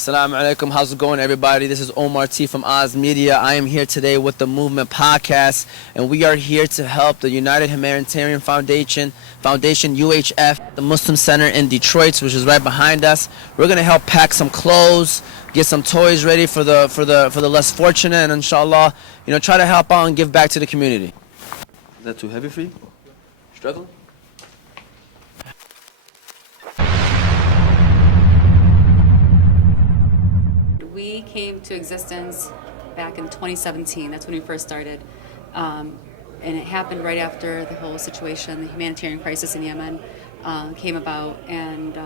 Assalamu alaikum. How's it going, everybody? This is Omar T from Oz Media. I am here today with the Movement Podcast, and we are here to help the United Humanitarian Foundation UHF, the Muslim Center in Detroit, which is right behind us. We're gonna help pack some clothes, get some toys ready for the less fortunate, and inshallah, try to help out and give back to the community. Is that too heavy for you? Struggling? We came to existence back in 2017. That's when we first started. And it happened right after the whole situation, the humanitarian crisis in Yemen came about. And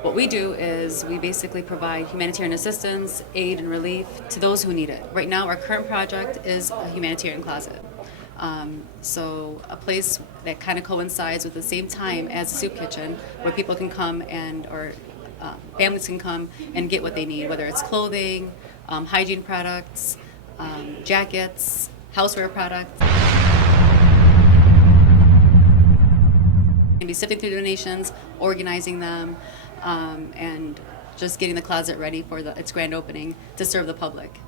what we do is we basically provide humanitarian assistance, aid, and relief to those who need it. Right now, our current project is a humanitarian closet. So a place that kind of coincides with the same time as a soup kitchen, where people can come or families can come and get what they need, whether it's clothing, hygiene products, jackets, houseware products. And be sifting through donations, organizing them, and just getting the closet ready for its grand opening to serve the public.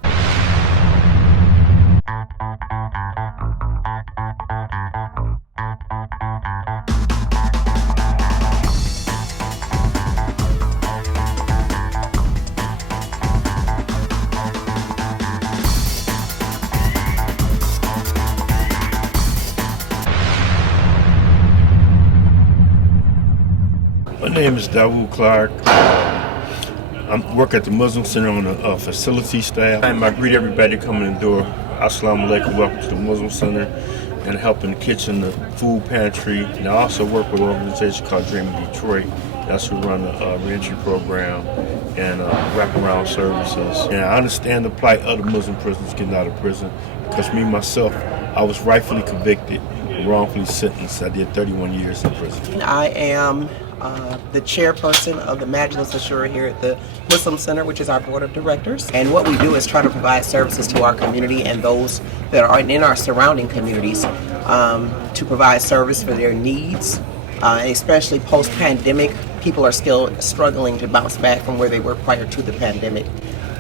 My name is Dawood Clark. I work at the Muslim Center on the facility staff. I greet everybody coming in the door. Assalamu alaikum, welcome to the Muslim Center, and help in the kitchen, the food pantry. And I also work with an organization called Dream of Detroit. That's who run the reentry program and wraparound services. And I understand the plight of the Muslim prisoners getting out of prison, because me, myself, I was rightfully convicted and wrongfully sentenced. I did 31 years in prison. I am the chairperson of the Majlis here at the Muslim Center, which is our board of directors. And what we do is try to provide services to our community and those that are in our surrounding communities to provide service for their needs, especially post-pandemic. People are still struggling to bounce back from where they were prior to the pandemic.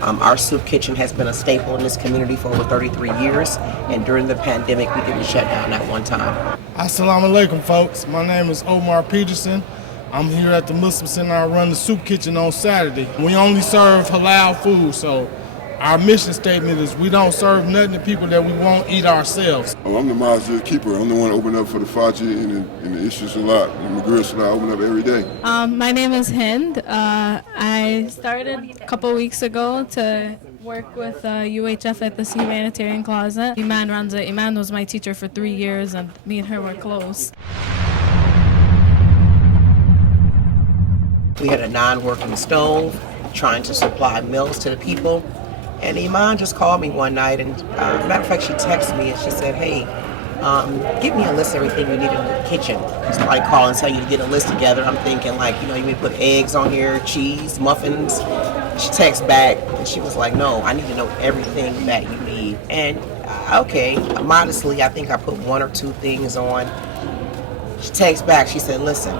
Our soup kitchen has been a staple in this community for over 33 years, and during the pandemic we didn't shut down at one time. Assalamu alaikum, folks. My name is Omar Peterson. I'm here at the Muslim Center. I run the soup kitchen on Saturday. We only serve halal food, so our mission statement is we don't serve nothing to people that we won't eat ourselves. I'm the Masjid keeper. I'm the one that open up for the Fajr and the Isha Salat and the Maghrib Salat. I open up every day. My name is Hind. I started a couple weeks ago to work with UHF at this humanitarian closet. Iman runs it. Iman was my teacher for 3 years, and me and her were close. We had a non-working stove, trying to supply meals to the people. And Iman just called me one night, and matter of fact, she texted me and she said, "Hey, give me a list of everything you need in the kitchen." Somebody call and tell you to get a list together. I'm thinking you may put eggs on here, cheese, muffins. She texts back and she was like, "No, I need to know everything that you need." And okay, modestly, I think I put 1 or 2 things on. She texts back, she said, "Listen,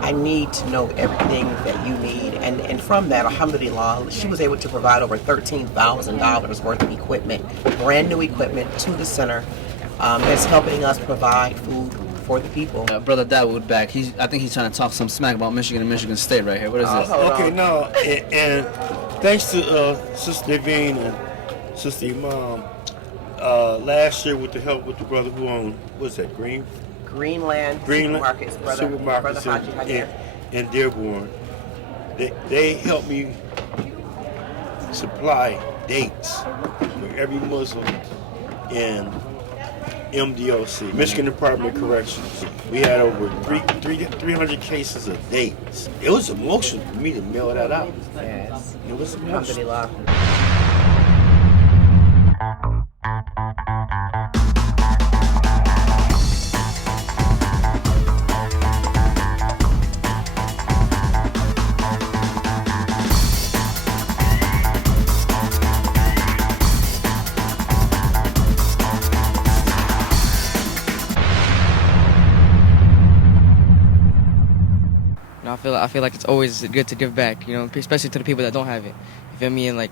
I need to know everything that you need." And from that, alhamdulillah, she was able to provide over $13,000 worth of equipment, brand new equipment to the center that's helping us provide food for the people. Brother Dawood back. I think he's trying to talk some smack about Michigan and Michigan State right here. What is this? Okay, no, and thanks to Sister Devine and Sister Imam, last year with the help with the brother who owned, what's that, Greenland Supermarkets, brother Haji in Dearborn. They helped me supply dates for every Muslim in MDOC, Michigan Department of Corrections. We had over 300 cases of dates. It was emotional for me to mail that out. Yes. It was emotional. Alhamdulillah. I feel like it's always good to give back, you know, especially to the people that don't have it. You feel me? And like,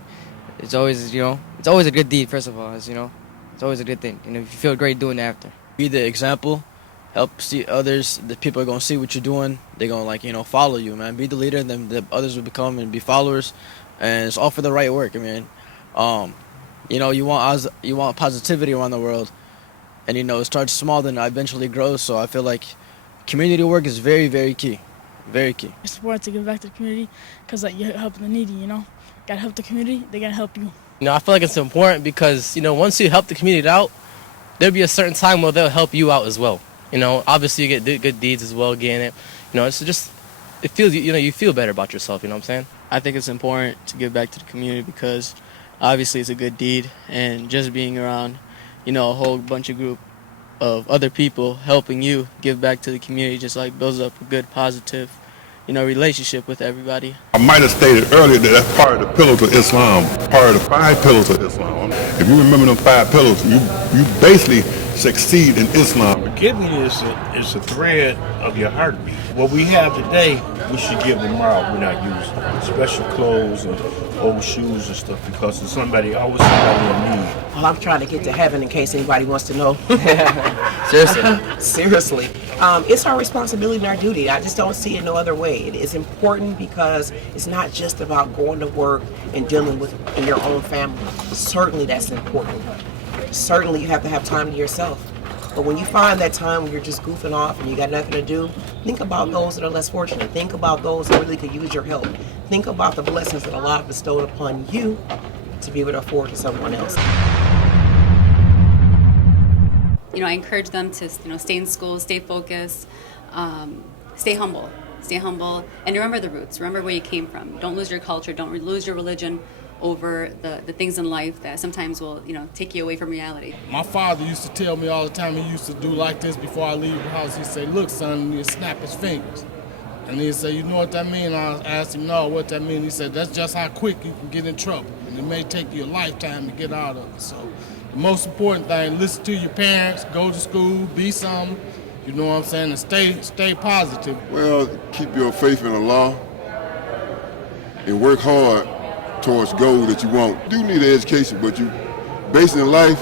it's always, you know, it's always a good deed. First of all, you know, it's always a good thing. You know, if you feel great doing it after. Be the example. Help see others. The people are gonna see what you're doing. They're gonna, like, you know, follow you, man. Be the leader, then the others will become and be followers. And it's all for the right work, man. You know, you want positivity around the world, and you know, it starts small, then eventually grows. So I feel like community work is very, very key, very key. It's important to give back to the community because like you're helping the needy. You know, gotta help the community. They gotta help you. You know, I feel like it's important because, you know, once you help the community out, there'll be a certain time where they'll help you out as well. You know, obviously you get good deeds as well, getting it. You know, it's just, it feels, you know, you feel better about yourself, you know what I'm saying? I think it's important to give back to the community because obviously it's a good deed, and just being around, you know, a whole bunch of group of other people helping you give back to the community just like builds up a good positive, you know, relationship with everybody. I might have stated earlier that that's part of the pillars of Islam, part of the 5 pillars of Islam. If you remember them 5 pillars, you basically succeed in Islam. Giving is a thread of your heartbeat. What we have today, we should give tomorrow. We're not using special clothes and old shoes and stuff because there's always somebody in need. Well, I'm trying to get to heaven in case anybody wants to know. Seriously. Seriously. It's our responsibility and our duty. I just don't see it no other way. It is important because it's not just about going to work and dealing with in your own family. Certainly that's important. Certainly you have to have time to yourself. But when you find that time when you're just goofing off and you got nothing to do, think about those that are less fortunate. Think about those that really could use your help. Think about the blessings that Allah bestowed upon you to be able to afford to someone else. You know, I encourage them to, you know, stay in school, stay focused, stay humble, and remember the roots. Remember where you came from. Don't lose your culture. Don't lose your religion over the things in life that sometimes will, you know, take you away from reality. My father used to tell me all the time, he used to do like this before I leave the house. He'd say, look, son, he'd snap his fingers. And he'd say, you know what that means? I asked him, no, what that means? He said, that's just how quick you can get in trouble. And it may take you a lifetime to get out of it. So the most important thing, listen to your parents, go to school, be something, you know what I'm saying, and stay positive. Well, keep your faith in Allah and work hard towards goals that you want. You do need an education, but you, based in life,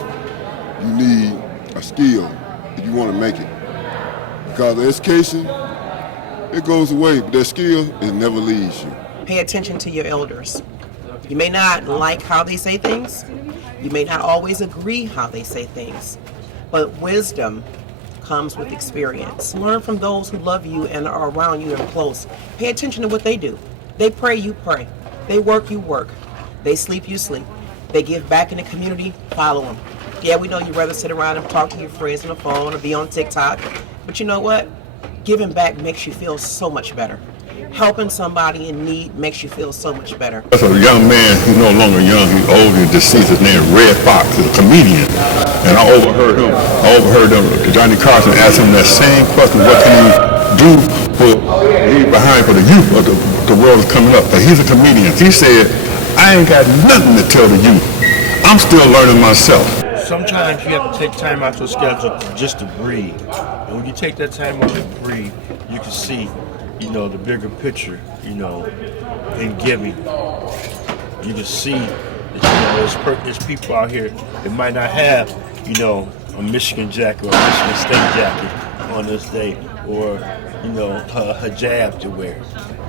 you need a skill if you want to make it. Because the education, it goes away, but that skill, it never leaves you. Pay attention to your elders. You may not like how they say things. You may not always agree how they say things. But wisdom comes with experience. Learn from those who love you and are around you and close. Pay attention to what they do. They pray, you pray. They work, you work. They sleep, you sleep. They give back in the community, follow them. Yeah, we know you'd rather sit around and talk to your friends on the phone or be on TikTok. But you know what? Giving back makes you feel so much better. Helping somebody in need makes you feel so much better. That's a young man, he's no longer young, he's old, he's deceased. His name is Red Fox, he's a comedian. And I overheard Johnny Carson ask him that same question, what can he do for the youth of the world is coming up? But he's a comedian. He said, I ain't got nothing to tell the youth. I'm still learning myself. Sometimes you have to take time out your schedule just to breathe. And when you take that time out to breathe, you can see, you know, the bigger picture, you know, in giving. You can see that, you know, there's people out here that might not have, you know, a Michigan jacket or a Michigan State jacket on this day, or, you know, a hijab to wear,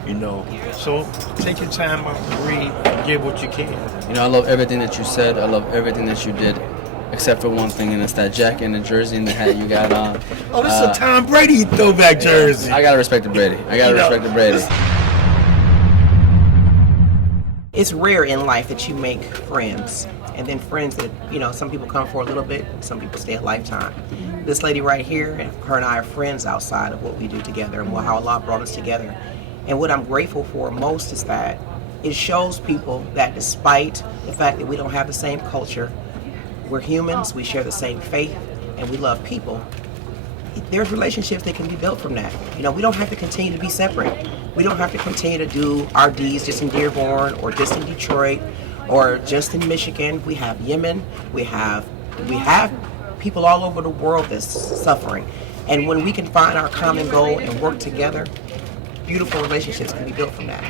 you know. So take your time out to breathe and give what you can. You know, I love everything that you said. I love everything that you did, except for one thing, and it's that jacket and the jersey and the hat you got on. Oh, this is a Tom Brady throwback jersey. I gotta respect the Brady. It's rare in life that you make friends, and then friends that, you know, some people come for a little bit, some people stay a lifetime. This lady right here, her and I are friends outside of what we do together and how Allah brought us together. And what I'm grateful for most is that it shows people that despite the fact that we don't have the same culture, we're humans, we share the same faith, and we love people. There's relationships that can be built from that. You know, we don't have to continue to be separate. We don't have to continue to do our deeds just in Dearborn or just in Detroit or just in Michigan. We have Yemen, we have people all over the world that's suffering. And when we can find our common goal and work together, beautiful relationships can be built from that.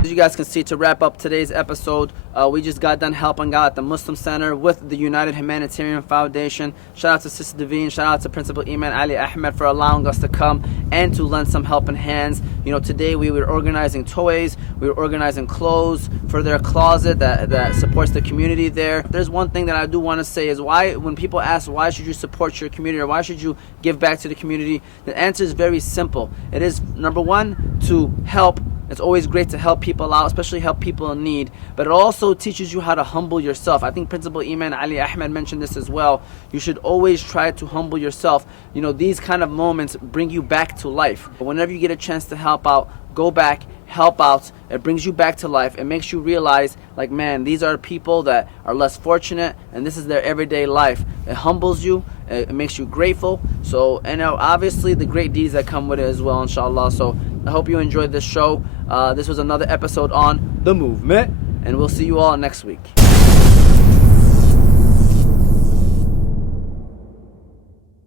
As you guys can see, to wrap up today's episode, we just got done helping out at the Muslim Center with the United Humanitarian Foundation. Shout out to Sister Devine, shout out to Principal Iman Ali Ahmed for allowing us to come and to lend some helping hands. You know, today we were organizing toys, we were organizing clothes for their closet that supports the community there. There's one thing that I do want to say is why, when people ask why should you support your community or why should you give back to the community, the answer is very simple. It is, number one, to help. It's always great to help people out, especially help people in need, but it also teaches you how to humble yourself. I think Principal Iman Ali Ahmed mentioned this as well. You should always try to humble yourself. You know, these kind of moments bring you back to life. Whenever you get a chance to help out, go back, help out. It brings you back to life. It makes you realize, like, man, these are people that are less fortunate and this is their everyday life. It humbles you. It makes you grateful. So, and obviously the great deeds that come with it as well, inshallah. So I hope you enjoyed this show. This was another episode on The Movement, and we'll see you all next week.